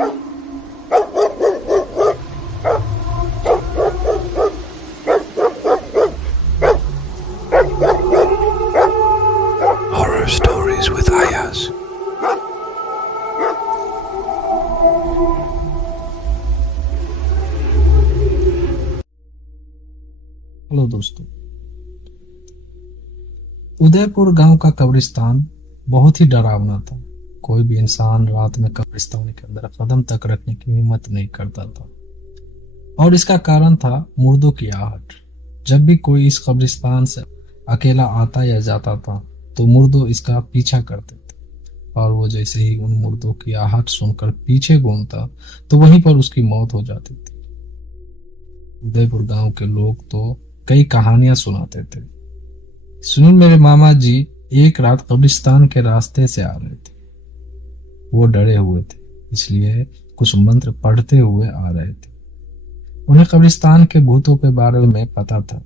Horror Stories with Ayaz. Hello दोस्तों, उदयपुर गांव का कब्रिस्तान बहुत ही डरावना था। कोई भी इंसान रात में कब्रिस्तान के अंदर कदम तक रखने की हिम्मत नहीं करता था, और इसका कारण था मुर्दों की आहट। जब भी कोई इस कब्रिस्तान से अकेला आता या जाता था तो मुर्दों इसका पीछा करते थे, और वो जैसे ही उन मुर्दों की आहट सुनकर पीछे घूमता तो वहीं पर उसकी मौत हो जाती थी। उदयपुर गांव के लोग तो कई कहानियां सुनाते थे। सुनील मेरे मामा जी एक रात कब्रिस्तान के रास्ते से आ रहे थे। वो डरे हुए थे, इसलिए कुछ मंत्र पढ़ते हुए आ रहे थे। उन्हें कब्रिस्तान के भूतों के बारे में पता था।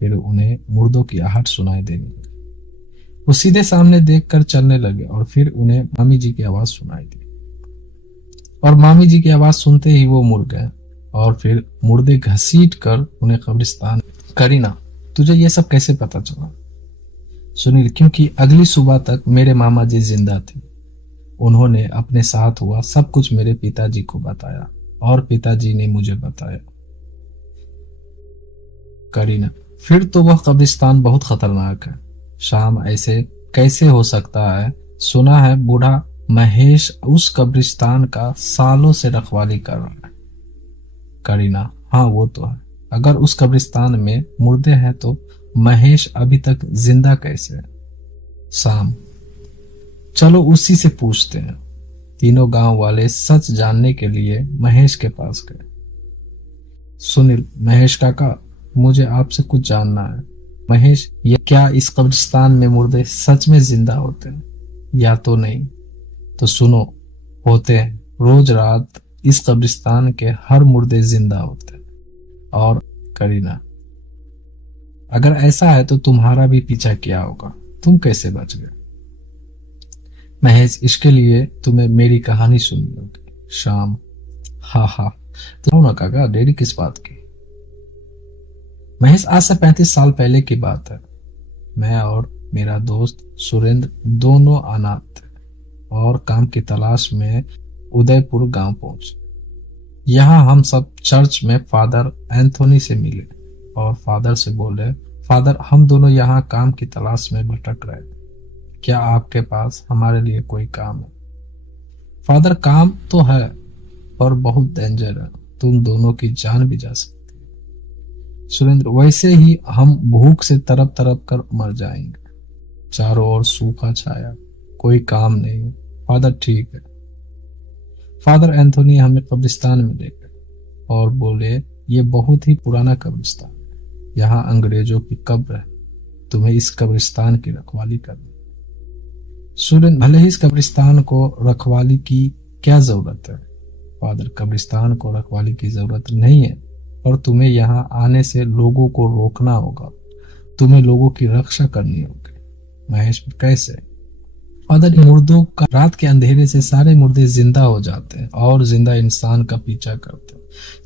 फिर उन्हें मुर्दों की आहट सुनाई देने लगी। वो सीधे सामने देखकर चलने लगे और फिर उन्हें मामी जी की आवाज सुनाई दी, और मामी जी की आवाज सुनते ही वो मुड़ गए और फिर मुर्दे घसीट कर उन्हें कब्रिस्तान। करीना, तुझे ये सब कैसे पता चला? सुनील, क्योंकि अगली सुबह तक मेरे मामा जी जिंदा थे। उन्होंने अपने साथ हुआ सब कुछ मेरे पिताजी को बताया और पिताजी ने मुझे बताया। करीना, फिर तो वह कब्रिस्तान बहुत खतरनाक है। शाम ऐसे कैसे हो सकता है? सुना है बूढ़ा महेश उस कब्रिस्तान का सालों से रखवाली कर रहा है। करीना, हाँ वो तो है। अगर उस कब्रिस्तान में मुर्दे हैं तो महेश अभी तक जिंदा कैसे है? शाम, चलो उसी से पूछते हैं। तीनों गांव वाले सच जानने के लिए महेश के पास गए। सुनील, महेश काका, मुझे आपसे कुछ जानना है। महेश, ये क्या इस कब्रिस्तान में मुर्दे सच में जिंदा होते हैं या तो नहीं? तो सुनो, होते हैं। रोज रात इस कब्रिस्तान के हर मुर्दे जिंदा होते हैं। और करीना, अगर ऐसा है तो तुम्हारा भी पीछा किया होगा, तुम कैसे बच गए? महेश, इसके लिए तुम्हें मेरी कहानी सुननी होगी। शाम, हा हा, तो ना काका, देरी किस बात की? महेश, आज से 35 साल पहले की बात है। मैं और मेरा दोस्त सुरेंद्र दोनों अनाथ थे और काम की तलाश में उदयपुर गांव पहुंचे। यहाँ हम सब चर्च में फादर एंथोनी से मिले और फादर से बोले, फादर, हम दोनों यहाँ काम की तलाश में भटक रहे, क्या आपके पास हमारे लिए कोई काम है? फादर, काम तो है पर बहुत डेंजर है, तुम दोनों की जान भी जा सकती है। सुरेंद्र, वैसे ही हम भूख से तरप तरप कर मर जाएंगे। चारों ओर सूखा छाया, कोई काम नहीं। फादर, ठीक है। फादर एंथोनी हमें कब्रिस्तान में ले गए और बोले, ये बहुत ही पुराना कब्रिस्तान है, यहाँ अंग्रेजों की कब्र है, तुम्हें इस कब्रिस्तान की रखवाली करनी। सुरेंद्र, भले ही इस कब्रिस्तान को रखवाली की क्या जरूरत है? फादर, कब्रिस्तान को रखवाली की जरूरत नहीं है, पर तुम्हें यहाँ आने से लोगों को रोकना होगा, तुम्हें लोगों की रक्षा करनी होगी। महेश, कैसे? फादर, मुर्दों का रात के अंधेरे से सारे मुर्दे जिंदा हो जाते हैं और जिंदा इंसान का पीछा करते हैं।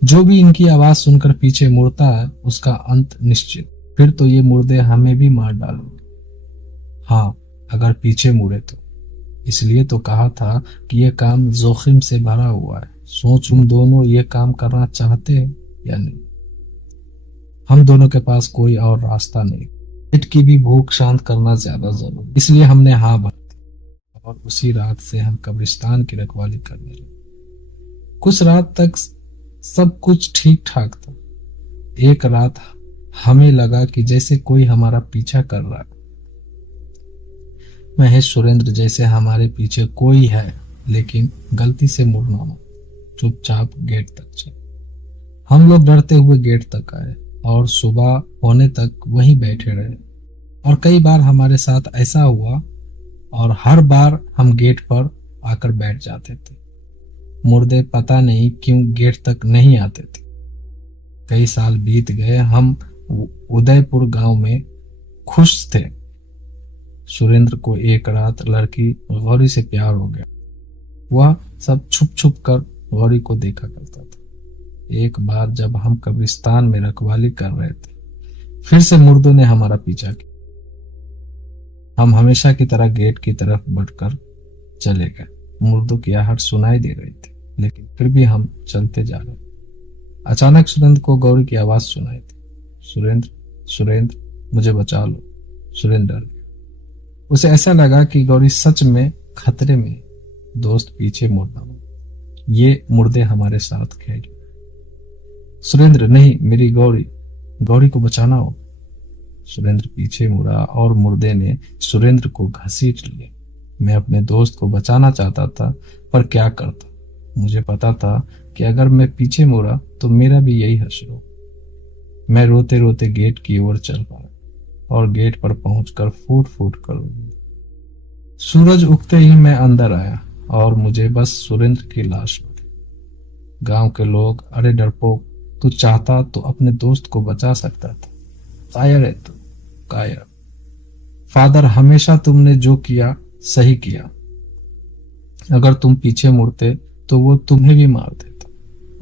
जो भी इनकी आवाज सुनकर पीछे मुड़ता है उसका अंत निश्चित। फिर तो ये मुर्दे हमें भी मार डालेंगे। हाँ, अगर पीछे मुड़े तो। इसलिए तो कहा था कि ये काम जोखिम से भरा हुआ है। सोच, तुम दोनों ये काम करना चाहते हैं या नहीं? हम दोनों के पास कोई और रास्ता नहीं। पेट की भी भूख शांत करना ज्यादा जरूरी, इसलिए हमने हाँ भर दी और उसी रात से हम कब्रिस्तान की रखवाली करने लगे। कुछ रात तक सब कुछ ठीक ठाक था। एक रात हमें लगा कि जैसे कोई हमारा पीछा कर रहा है। महेश, सुरेंद्र, जैसे हमारे पीछे कोई है, लेकिन गलती से मुड़ना मत, चुपचाप गेट तक चल। हम लोग डरते हुए गेट तक आए और सुबह होने तक वहीं बैठे रहे। और कई बार हमारे साथ ऐसा हुआ और हर बार हम गेट पर आकर बैठ जाते थे। मुर्दे पता नहीं क्यों गेट तक नहीं आते थे। कई साल बीत गए, हम उदयपुर गांव में खुश थे। सुरेंद्र को एक रात लड़की गौरी से प्यार हो गया। वह सब छुप छुप कर गौरी को देखा करता था। एक बार जब हम कब्रिस्तान में रखवाली कर रहे थे, फिर से मुर्दों ने हमारा पीछा किया। हम हमेशा की तरह गेट की तरफ बढ़कर चले गए। मुर्दों की आहट सुनाई दे रही थी, लेकिन फिर भी हम चलते जा रहे। अचानक सुरेंद्र को गौरी की आवाज सुनाई थी, सुरेंद्र, सुरेंद्र, मुझे बचा लो। सुरेंद्र डर गया। उसे ऐसा लगा कि गौरी सच में खतरे में। दोस्त पीछे मुड़ना, ये मुर्दे हमारे साथ खेल। सुरेंद्र, नहीं, मेरी गौरी, गौरी को बचाना हो। सुरेंद्र पीछे मुड़ा और मुर्दे ने सुरेंद्र को घसीट लिया। मैं अपने दोस्त को बचाना चाहता था, पर क्या करता। मुझे पता था कि अगर मैं पीछे मुड़ा तो मेरा भी यही हश्र हो। मैं रोते रोते गेट की ओर चल पड़ा और गेट पर पहुंचकर फूट फूट कर रोई। सूरज उगते ही मैं अंदर आया और मुझे बस सुरेंद्र की लाश मिली। गांव के लोग, अरे डरपोक, तू चाहता तो अपने दोस्त को बचा सकता था। कायर है तू, कायर। फादर, हमेशा तुमने जो किया सही किया। अगर तुम पीछे मुड़ते तो वो तुम्हें भी मार देता,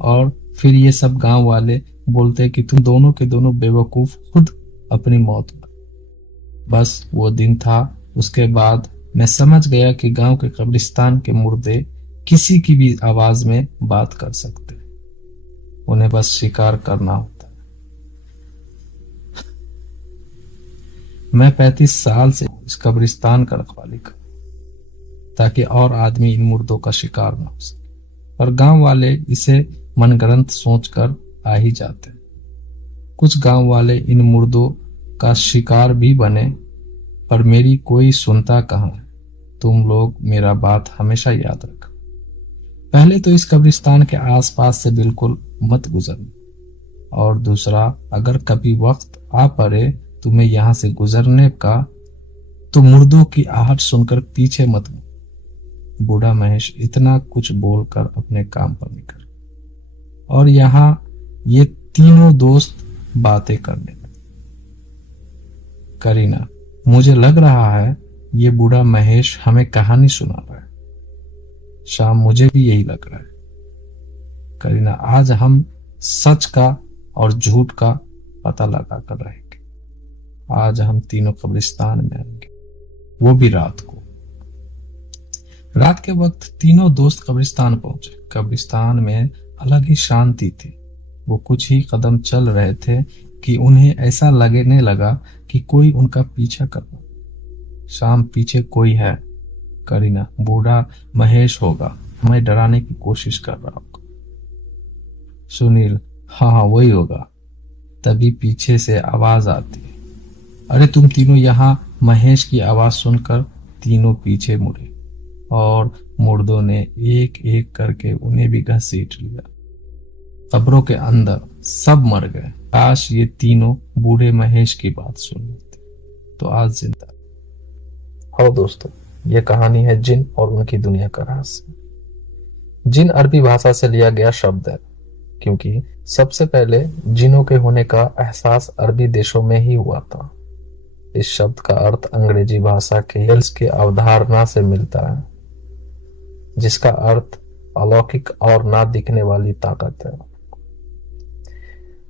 और फिर ये सब गांव वाले बोलते कि तुम दोनों के दोनों बेवकूफ खुद अपनी मौत में। बस वो दिन था। उसके बाद मैं समझ गया कि गांव के कब्रिस्तान के मुर्दे किसी की भी आवाज में बात कर सकते, उन्हें बस शिकार करना होता है। मैं 35 साल से इस कब्रिस्तान का रखवाली कर, ताकि और आदमी इन मुर्दों का शिकार न हो सके, पर गांव वाले इसे मनगढ़ंत सोचकर आ ही जाते। कुछ गांव वाले इन मुर्दों का शिकार भी बने, पर मेरी कोई सुनता कहाँ है। तुम लोग मेरा बात हमेशा याद रखो। पहले तो इस कब्रिस्तान के आसपास से बिल्कुल मत गुजरना, और दूसरा, अगर कभी वक्त आ पड़े तुम्हें यहां से गुजरने का, तो मुर्दों की आहट सुनकर पीछे मत मुड़ो। बूढ़ा महेश इतना कुछ बोलकर अपने काम पर निकल, और यहां ये तीनों दोस्त बातें करने लगे। करीना, मुझे लग रहा है ये बूढ़ा महेश हमें कहानी सुना रहा है। शाम, मुझे भी यही लग रहा है। करीना, आज हम सच का और झूठ का पता लगा कर रहेंगे। आज हम तीनों कब्रिस्तान में आएंगे, वो भी रात को। रात के वक्त तीनों दोस्त कब्रिस्तान पहुंचे। कब्रिस्तान में अलग ही शांति थी। वो कुछ ही कदम चल रहे थे कि उन्हें ऐसा लगने लगा कि कोई उनका पीछा कर रहा। शाम, पीछे कोई है। करीना, बूढ़ा महेश होगा, हमें डराने की कोशिश कर रहा होगा। सुनील, हाँ, वही होगा। तभी पीछे से आवाज आती है, अरे तुम तीनों यहाँ। महेश की आवाज सुनकर तीनों पीछे मुड़े और मुर्दों ने एक एक करके उन्हें भी घसीट लिया। कब्रों के अंदर सब मर गए। काश ये तीनों बूढ़े महेश की बात सुन लेते तो आज जिंदा। हाँ दोस्तों, ये कहानी है जिन और उनकी दुनिया का रहस्य। जिन अरबी भाषा से लिया गया शब्द है, क्योंकि सबसे पहले जिनों के होने का एहसास अरबी देशों में ही हुआ था। इस शब्द का अर्थ अंग्रेजी भाषा के हेल्स की अवधारणा से मिलता है, जिसका अर्थ अलौकिक और ना दिखने वाली ताकत है।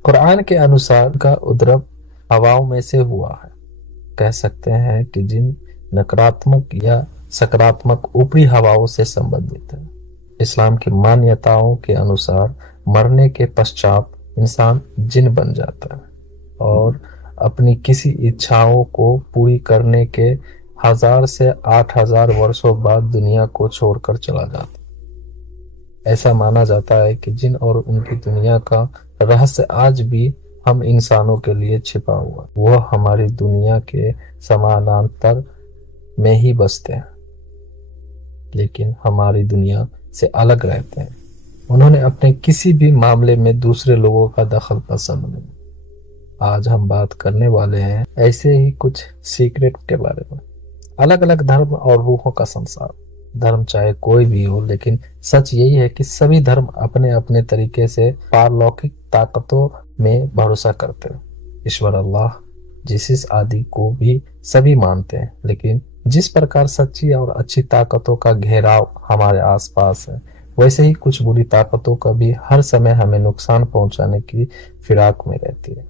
कुरान के अनुसार का उद्भव हवाओं में से हुआ है। कह सकते हैं कि जिन नकारात्मक या सकारात्मक ऊपरी हवाओं से संबंधित है। इस्लाम की मान्यताओं के अनुसार मरने के पश्चात इंसान जिन बन जाता है और अपनी किसी इच्छाओं को पूरी करने के 1000 से 8000 वर्षों बाद दुनिया को छोड़कर चला जाता है। ऐसा माना जाता है कि जिन और उनकी दुनिया का रहस्य आज भी हम इंसानों के लिए छिपा हुआ। वह हमारी दुनिया के समानांतर में ही बसते हैं, लेकिन हमारी दुनिया से अलग रहते हैं। उन्होंने अपने किसी भी मामले में दूसरे लोगों का दखल पसंद नहीं। आज हम बात करने वाले हैं ऐसे ही कुछ सीक्रेट के बारे में। अलग अलग धर्म और रूहों का संसार। धर्म चाहे कोई भी हो, लेकिन सच यही है कि सभी धर्म अपने अपने तरीके से पारलौकिक ताकतों में भरोसा करते हैं। ईश्वर अल्लाह, जीसस आदि को भी सभी मानते हैं, लेकिन जिस प्रकार सच्ची और अच्छी ताकतों का घेराव हमारे आसपास है, वैसे ही कुछ बुरी ताकतों का भी हर समय हमें नुकसान पहुंचाने की फिराक में रहती है।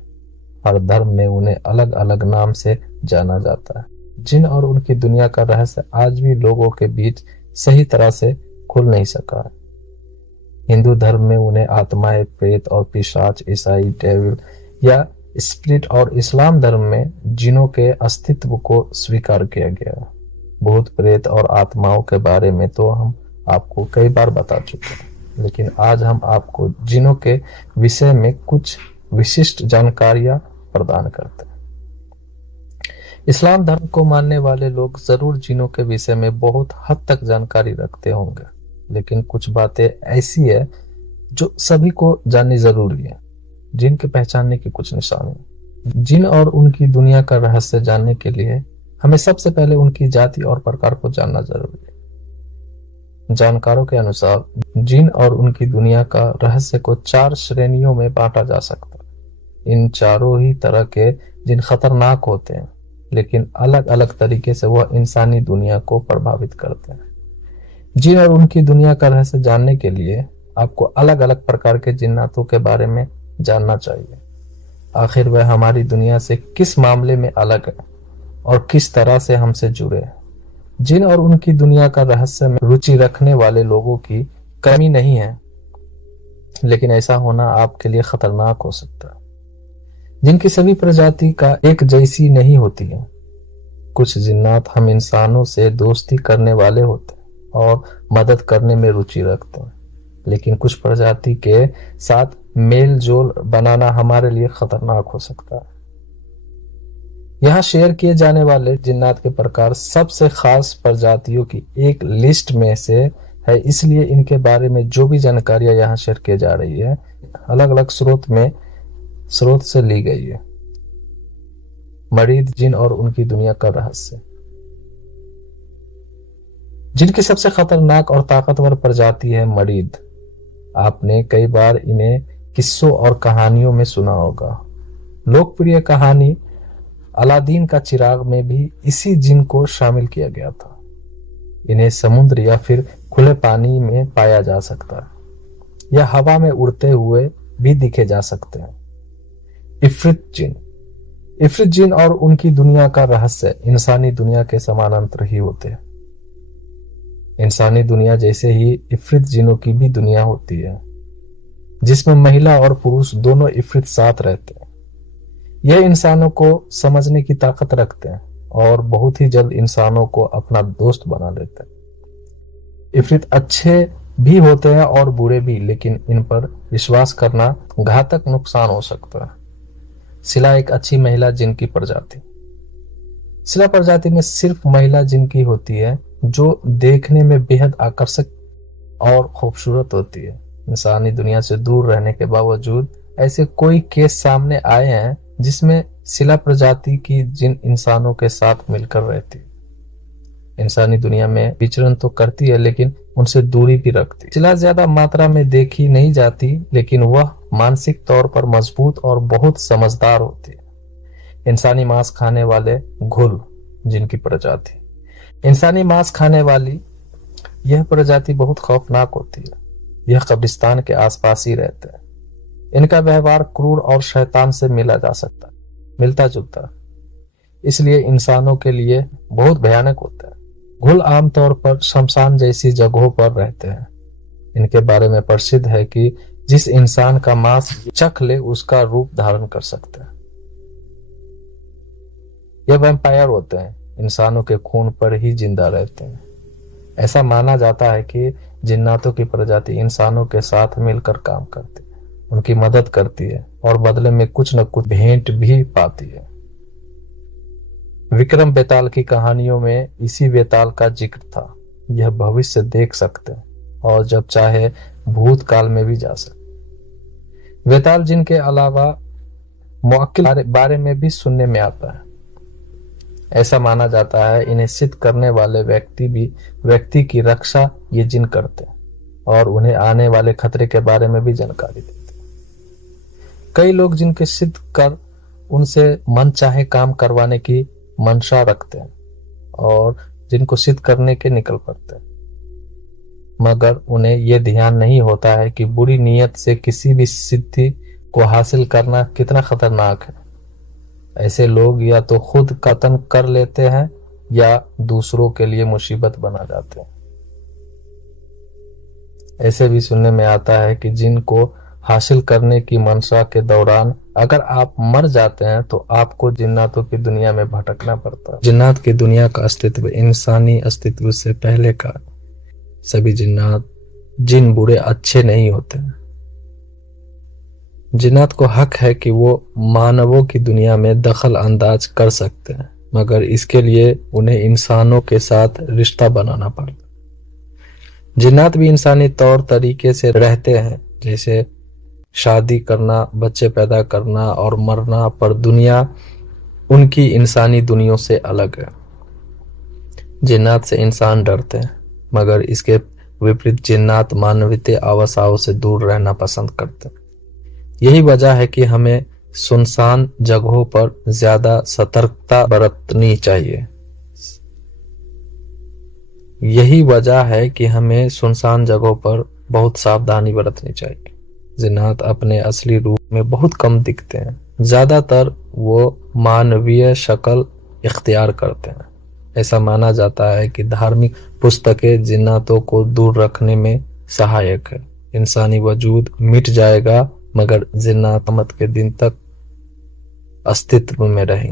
हर धर्म में उन्हें अलग अलग नाम से जाना जाता है। जिन और उनकी दुनिया का रहस्य आज भी लोगों के बीच सही तरह से खुल नहीं सका है। हिंदू धर्म में उन्हें आत्माएं, प्रेत और पिशाच, ईसाई डेविल या स्पिरिट और इस्लाम धर्म में जिनों के अस्तित्व को स्वीकार किया गया। भूत प्रेत और आत्माओं के बारे में तो हम आपको कई बार बता चुके हैं, लेकिन आज हम आपको जिनों के विषय में कुछ विशिष्ट जानकारियां प्रदान करते हैं। इस्लाम धर्म को मानने वाले लोग जरूर जिनों के विषय में बहुत हद तक जानकारी रखते होंगे, लेकिन कुछ बातें ऐसी है जो सभी को जाननी जरूरी है। जिन के पहचानने की कुछ निशानी। जिन और उनकी दुनिया का रहस्य जानने के लिए हमें सबसे पहले उनकी जाति और प्रकार को जानना जरूरी है। जानकारों के अनुसार जिन और उनकी दुनिया का रहस्य को 4 श्रेणियों में बांटा जा सकता है। इन चारों ही तरह के जिन खतरनाक होते हैं, लेकिन अलग अलग तरीके से वह इंसानी दुनिया को प्रभावित करते हैं। जिन और उनकी दुनिया का रहस्य जानने के लिए आपको अलग अलग प्रकार के जिन्नातों के बारे में जानना चाहिए। आखिर वह हमारी दुनिया से किस मामले में अलग है और किस तरह से हमसे जुड़े हैं। जिन और उनकी दुनिया का रहस्य में रुचि रखने वाले लोगों की कमी नहीं है, लेकिन ऐसा होना आपके लिए खतरनाक हो सकता है। जिनकी सभी प्रजाति का एक जैसी नहीं होती है। कुछ जिन्नात हम इंसानों से दोस्ती करने वाले होते हैं और मदद करने में रुचि रखते हैं, लेकिन कुछ प्रजाति के साथ मेल जोल बनाना हमारे लिए खतरनाक हो सकता है। यहाँ शेयर किए जाने वाले जिन्नात के प्रकार सबसे खास प्रजातियों की एक लिस्ट में से है, इसलिए इनके बारे में जो भी जानकारियां यहाँ शेयर की जा रही है अलग अलग स्रोत से ली गई है। मरीद जिन और उनकी दुनिया का रहस्य। जिनकी सबसे खतरनाक और ताकतवर प्रजाति है मरीद। आपने कई बार इन्हें किस्सों और कहानियों में सुना होगा। लोकप्रिय कहानी अलादीन का चिराग में भी इसी जिन को शामिल किया गया था। इन्हें समुद्र या फिर खुले पानी में पाया जा सकता है या हवा में उड़ते हुए भी दिखे जा सकते हैं। इफ्रित जिन और उनकी दुनिया का रहस्य इंसानी दुनिया के समानांतर ही होते हैं। इंसानी दुनिया जैसे ही इफ्रित जिनों की भी दुनिया होती है, जिसमें महिला और पुरुष दोनों इफ्रित साथ रहते हैं। यह इंसानों को समझने की ताकत रखते हैं और बहुत ही जल्द इंसानों को अपना दोस्त बना लेते हैं। इफ्रित अच्छे भी होते हैं और बुरे भी, लेकिन इन पर विश्वास करना घातक नुकसान हो सकता है। सिला एक अच्छी महिला जिन की प्रजाति। सिला प्रजाति में सिर्फ महिला जिन की होती है, जो देखने में बेहद आकर्षक और खूबसूरत होती है। इंसानी दुनिया से दूर रहने के बावजूद ऐसे कोई केस सामने आए हैं जिसमें सिला प्रजाति की जिन इंसानों के साथ मिलकर रहती है। इंसानी दुनिया में विचरण तो करती है, लेकिन उनसे दूरी भी रखती है। सिला ज्यादा मात्रा में देखी नहीं जाती, लेकिन वह मानसिक तौर पर मजबूत और बहुत समझदार होती है। इंसानी मांस खाने वाले घुल जिनकी प्रजाति। इंसानी मांस खाने वाली यह प्रजाति बहुत खौफनाक होती है। यह कब्रिस्तान के आसपास ही रहते हैं। इनका व्यवहार क्रूर और शैतान से मिलता जुलता, इसलिए इंसानों के लिए बहुत भयानक होता है। घुल आमतौर पर शमशान जैसी जगहों पर रहते हैं। इनके बारे में प्रसिद्ध है कि जिस इंसान का मांस चख ले उसका रूप धारण कर सकता है। यह वैम्पायर होते हैं, इंसानों के खून पर ही जिंदा रहते हैं। ऐसा माना जाता है कि जिन्नातों की प्रजाति इंसानों के साथ मिलकर काम करती है, उनकी मदद करती है और बदले में कुछ न कुछ भेंट भी पाती है। विक्रम बेताल की कहानियों में इसी बेताल का जिक्र था। यह भविष्य देख सकते हैं और जब चाहे भूतकाल में भी जा सकते। बेताल जिनके अलावा मुअक्किल बारे में भी सुनने में आता है। ऐसा माना जाता है इन्हें सिद्ध करने वाले व्यक्ति की रक्षा ये जिन करते हैं और उन्हें आने वाले खतरे के बारे में भी जानकारी देते हैं। कई लोग जिनके सिद्ध कर उनसे मन चाहे काम करवाने की मंशा रखते हैं और जिनको सिद्ध करने के निकल पड़ते हैं। मगर उन्हें यह ध्यान नहीं होता है कि बुरी नीयत से किसी भी सिद्धि को हासिल करना कितना खतरनाक है। ऐसे लोग या तो खुद कत्ल कर लेते हैं या दूसरों के लिए मुसीबत बना जाते हैं। ऐसे भी सुनने में आता है कि जिनको हासिल करने की मंशा के दौरान अगर आप मर जाते हैं तो आपको जिन्नातों की दुनिया में भटकना पड़ता है। जिन्नात की दुनिया का अस्तित्व इंसानी अस्तित्व से पहले का। सभी जिन्नात जिन बुरे अच्छे नहीं होते। जिन्नात को हक है कि वो मानवों की दुनिया में दखल अंदाज कर सकते हैं, मगर इसके लिए उन्हें इंसानों के साथ रिश्ता बनाना पड़ता। जिन्नात भी इंसानी तौर तरीके से रहते हैं, जैसे शादी करना, बच्चे पैदा करना और मरना, पर दुनिया उनकी इंसानी दुनिया से अलग है। जिन्नात से इंसान डरते हैं, मगर इसके विपरीत जिन्नात मानवीय आवासाओं से दूर रहना पसंद करते हैं। यही वजह है कि हमें सुनसान जगहों पर ज्यादा सतर्कता बरतनी चाहिए। यही वजह है कि हमें सुनसान जगहों पर बहुत सावधानी बरतनी चाहिए। जिन्नात अपने असली रूप में बहुत कम दिखते हैं। ज्यादातर वो मानवीय शक्ल इख्तियार करते हैं। ऐसा माना जाता है कि धार्मिक पुस्तकें जिन्नातों को दूर रखने में सहायक है। इंसानी वजूद मिट जाएगा, मगर जिन्नात क़यामत के दिन तक अस्तित्व में रहेंगे।